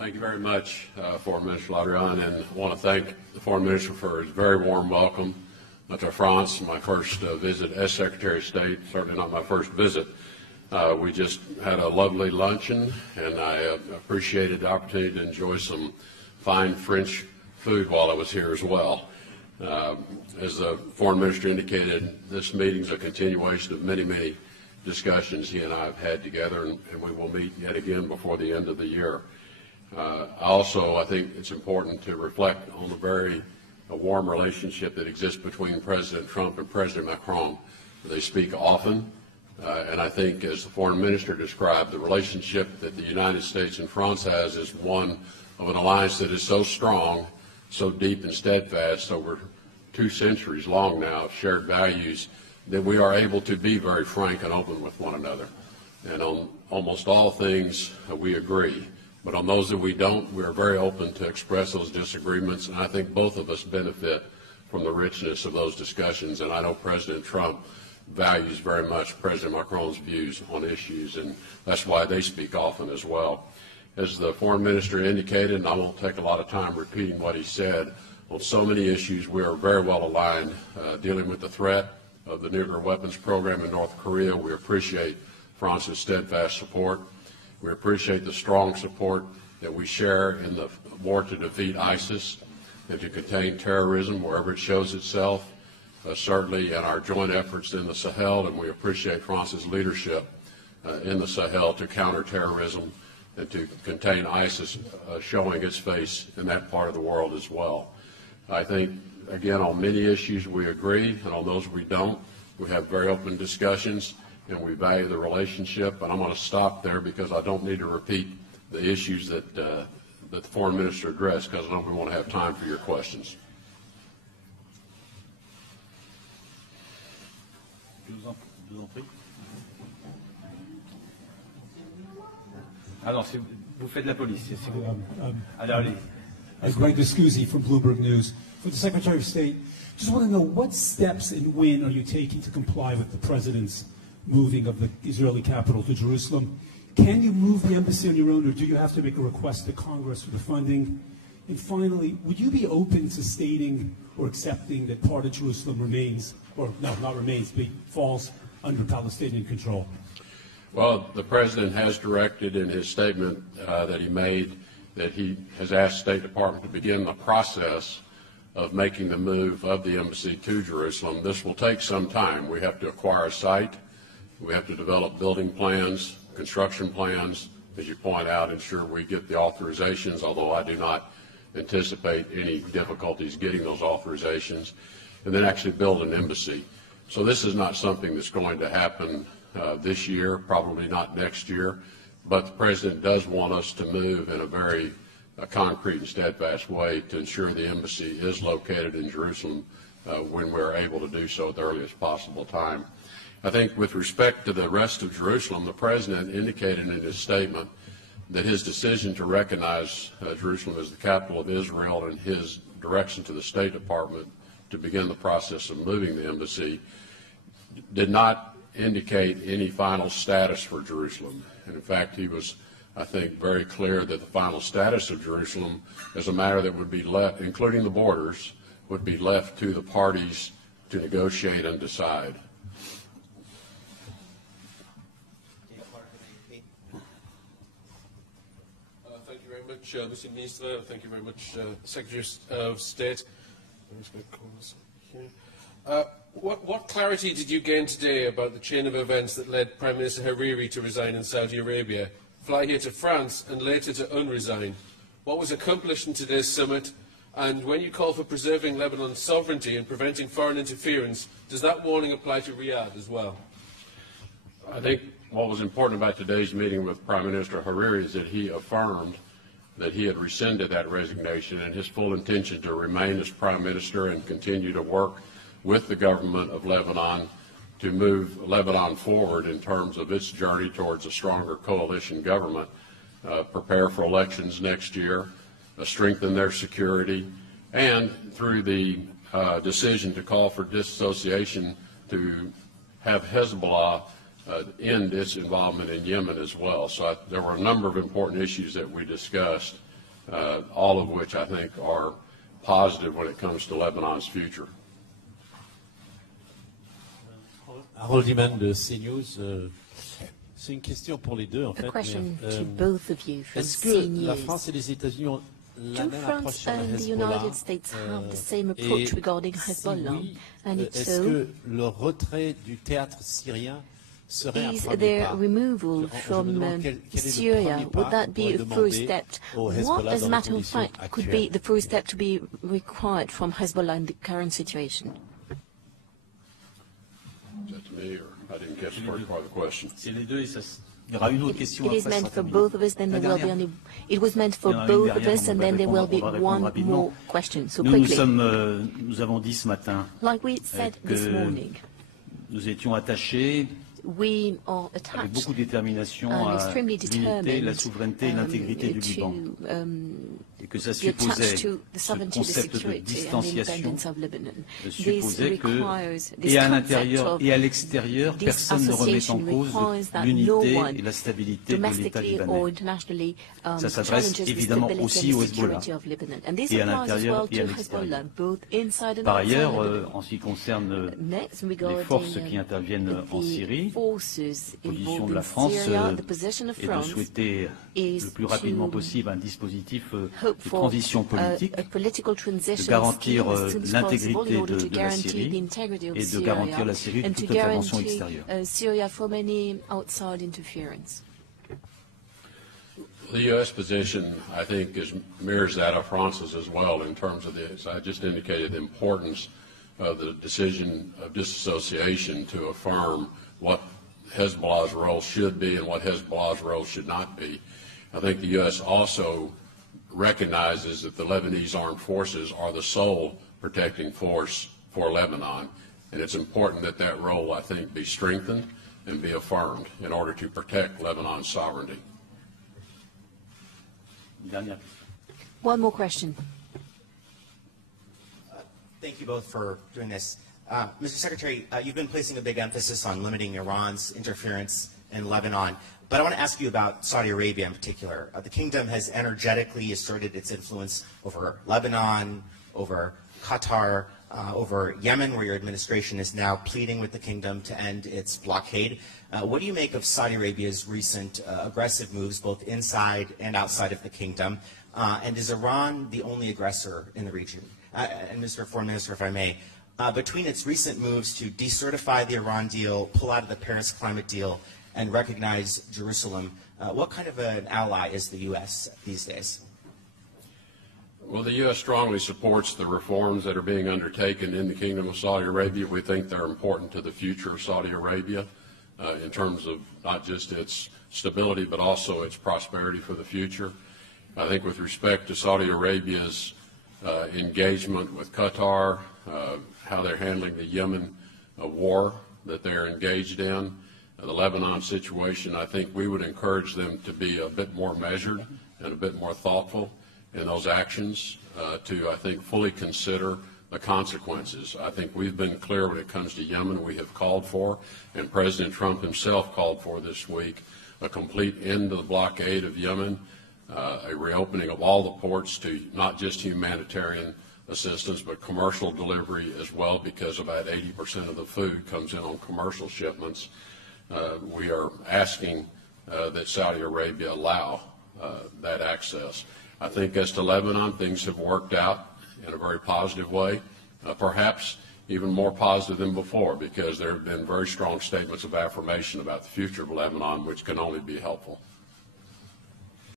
Thank you very much, Foreign Minister Le Drian, and I want to thank the Foreign Minister for his very warm welcome to France, my first visit as Secretary of State, certainly not my first visit. We just had a lovely luncheon, and I appreciated the opportunity to enjoy some fine French food while I was here as well. As the Foreign Minister indicated, this meeting is a continuation of many discussions he and I have had together, and we will meet yet again before the end of the year. I think it's important to reflect on the very warm relationship that exists between President Trump and President Macron. They speak often, and I think, as the Foreign Minister described, the relationship that the United States and France has is one of an alliance that is so strong, so deep and steadfast over 2 centuries long now of shared values, that we are able to be very frank and open with one another. And on almost all things we agree. But on those that we don't, we are very open to express those disagreements, and I think both of us benefit from the richness of those discussions. And I know President Trump values very much President Macron's views on issues, and that's why they speak often as well. As the Foreign Minister indicated, and I won't take a lot of time repeating what he said, on so many issues we are very well aligned. Dealing with the threat of the nuclear weapons program in North Korea, we appreciate France's steadfast support. We appreciate the strong support that we share in the war to defeat ISIS and to contain terrorism wherever it shows itself, certainly in our joint efforts in the Sahel, and we appreciate France's leadership in the Sahel to counter terrorism and to contain ISIS showing its face in that part of the world as well. I think, again, on many issues we agree, and on those we don't. We have very open discussions, and we value the relationship. And I'm going to stop there because I don't need to repeat the issues that the Foreign Minister addressed, because I know we want to have time for your questions. Alors, si vous faites de la police, si vous... Alors, allez. Greg Viscusi from Bloomberg News. For the Secretary of State, just want to know what steps and when are you taking to comply with the President's moving of the Israeli capital to Jerusalem? Can you move the embassy on your own, or do you have to make a request to Congress for the funding? And finally, would you be open to stating or accepting that part of Jerusalem remains, or no, not remains, but falls under Palestinian control? Well, the President has directed in his statement that he made that he has asked the State Department to begin the process of making the move of the embassy to Jerusalem. This will take some time. We have to acquire a site. We have to develop building plans, construction plans, as you point out, ensure we get the authorizations, although I do not anticipate any difficulties getting those authorizations, and then actually build an embassy. So this is not something that's going to happen this year, probably not next year, but the President does want us to move in a very concrete and steadfast way to ensure the embassy is located in Jerusalem when we're able to do so at the earliest possible time. I think with respect to the rest of Jerusalem, the President indicated in his statement that his decision to recognize Jerusalem as the capital of Israel and his direction to the State Department to begin the process of moving the embassy did not indicate any final status for Jerusalem. And in fact, he was, I think, very clear that the final status of Jerusalem is a matter that would be left, including the borders, would be left to the parties to negotiate and decide. Thank you very much, Mr. Minister. Thank you very much, Secretary of State. What clarity did you gain today about the chain of events that led Prime Minister Hariri to resign in Saudi Arabia, fly here to France, and later to unresign? What was accomplished in today's summit? And when you call for preserving Lebanon's sovereignty and preventing foreign interference, does that warning apply to Riyadh as well? I think what was important about today's meeting with Prime Minister Hariri is that he affirmed that he had rescinded that resignation and his full intention to remain as Prime Minister and continue to work with the government of Lebanon to move Lebanon forward in terms of its journey towards a stronger coalition government, prepare for elections next year, strengthen their security, and through the decision to call for disassociation to have Hezbollah end its involvement in Yemen as well. So there were a number of important issues that we discussed, all of which I think are positive when it comes to Lebanon's future. Harold Iman de CNews. C'est une question pour les deux en fait. A question Mais, to both of you from est-ce que la CNews. France et les États-Unis ont la Do même France approche sur le and the Hezbollah? United States have the same approach Et regarding si Hezbollah? oui, And if est-ce so, que le retrait du théâtre syrien serait un is premier their pas? removal Je me from demande quel est le Syria, premier pas would that qu'on be pourrait a first demander step? au What, Hezbollah as dans a les matter of conditions fact, could be actuelles? the first step to be required from Hezbollah in the current situation? Is that to me, or I didn't catch the first part of the question? C'est les deux et il y aura une autre question It is après. meant ça for termine. both of us, then La there will be dernière. only. It was meant for Il y en a une both of derrière, us, on and va then there will répondre- be on va répondre one rapidement. more question. So Nous quickly, nous avons dit ce matin, like we said this que morning, nous étions attachés we are avec attached beaucoup de détermination and à extremely l'unité, determined la souveraineté et l'intégrité du Liban. Et que ça be attached supposait, to the ce sovereignty, the concept de security and distanciation independence of Lebanon. This supposait que, requires this et à concept l'intérieur of et à l'extérieur, personne ne remet en cause requires that no l'unité one et la stabilité de l'État domestically or libanais. internationally Ça s'adresse challenges the évidemment stability aussi and au the security Hezbollah, of Lebanon. And this et à applies as l'intérieur well et à to l'extérieur. Hezbollah, both inside and Par outside ailleurs, Lebanon. en ce qui concerne Next, les regarding forces qui interviennent en the Syrie, forces position involved de la in France Syria, the position of est de France souhaiter is le plus rapidement to possible un dispositif hope de for transition politique, a political transition de garantir scheme as soon as l'intégrité possible in order to de la guarantee Syrie the integrity of et de Syria garantir la Syrie de and to toute intervention guarantee extérieure. Syria from any outside interference. The U.S. position, I think, mirrors that of France's as well in terms of as I just indicated, the importance of the decision of disassociation to affirm what Hezbollah's role should be and what Hezbollah's role should not be. I think the U.S. also recognizes that the Lebanese armed forces are the sole protecting force for Lebanon, and it's important that that role, I think, be strengthened and be affirmed in order to protect Lebanon's sovereignty. Dernière. One more question. Thank you both for doing this. Mr. Secretary, you've been placing a big emphasis on limiting Iran's interference in Lebanon, but I want to ask you about Saudi Arabia in particular. The kingdom has energetically asserted its influence over Lebanon, over Qatar, over Yemen, where your administration is now pleading with the kingdom to end its blockade. What do you make of Saudi Arabia's recent aggressive moves, both inside and outside of the kingdom? And is Iran the only aggressor in the region? And Mr. Foreign Minister, if I may, between its recent moves to decertify the Iran deal, pull out of the Paris climate deal, and recognize Jerusalem, what kind of an ally is the U.S. these days? Well, the U.S. strongly supports the reforms that are being undertaken in the Kingdom of Saudi Arabia. We think they're important to the future of Saudi Arabia in terms of not just its stability, but also its prosperity for the future. I think with respect to Saudi Arabia's engagement with Qatar, how they're handling the Yemen war that they're engaged in, the Lebanon situation, I think we would encourage them to be a bit more measured and a bit more thoughtful in those actions to, I think, fully consider the consequences. I think we've been clear when it comes to Yemen. We have called for, and President Trump himself called for this week, a complete end to the blockade of Yemen, a reopening of all the ports to not just humanitarian assistance, but commercial delivery as well, because about 80% of the food comes in on commercial shipments. We are asking that Saudi Arabia allow that access. I think as to Lebanon, things have worked out in a very positive way, perhaps even more positive than before, because there have been very strong statements of affirmation about the future of Lebanon, which can only be helpful.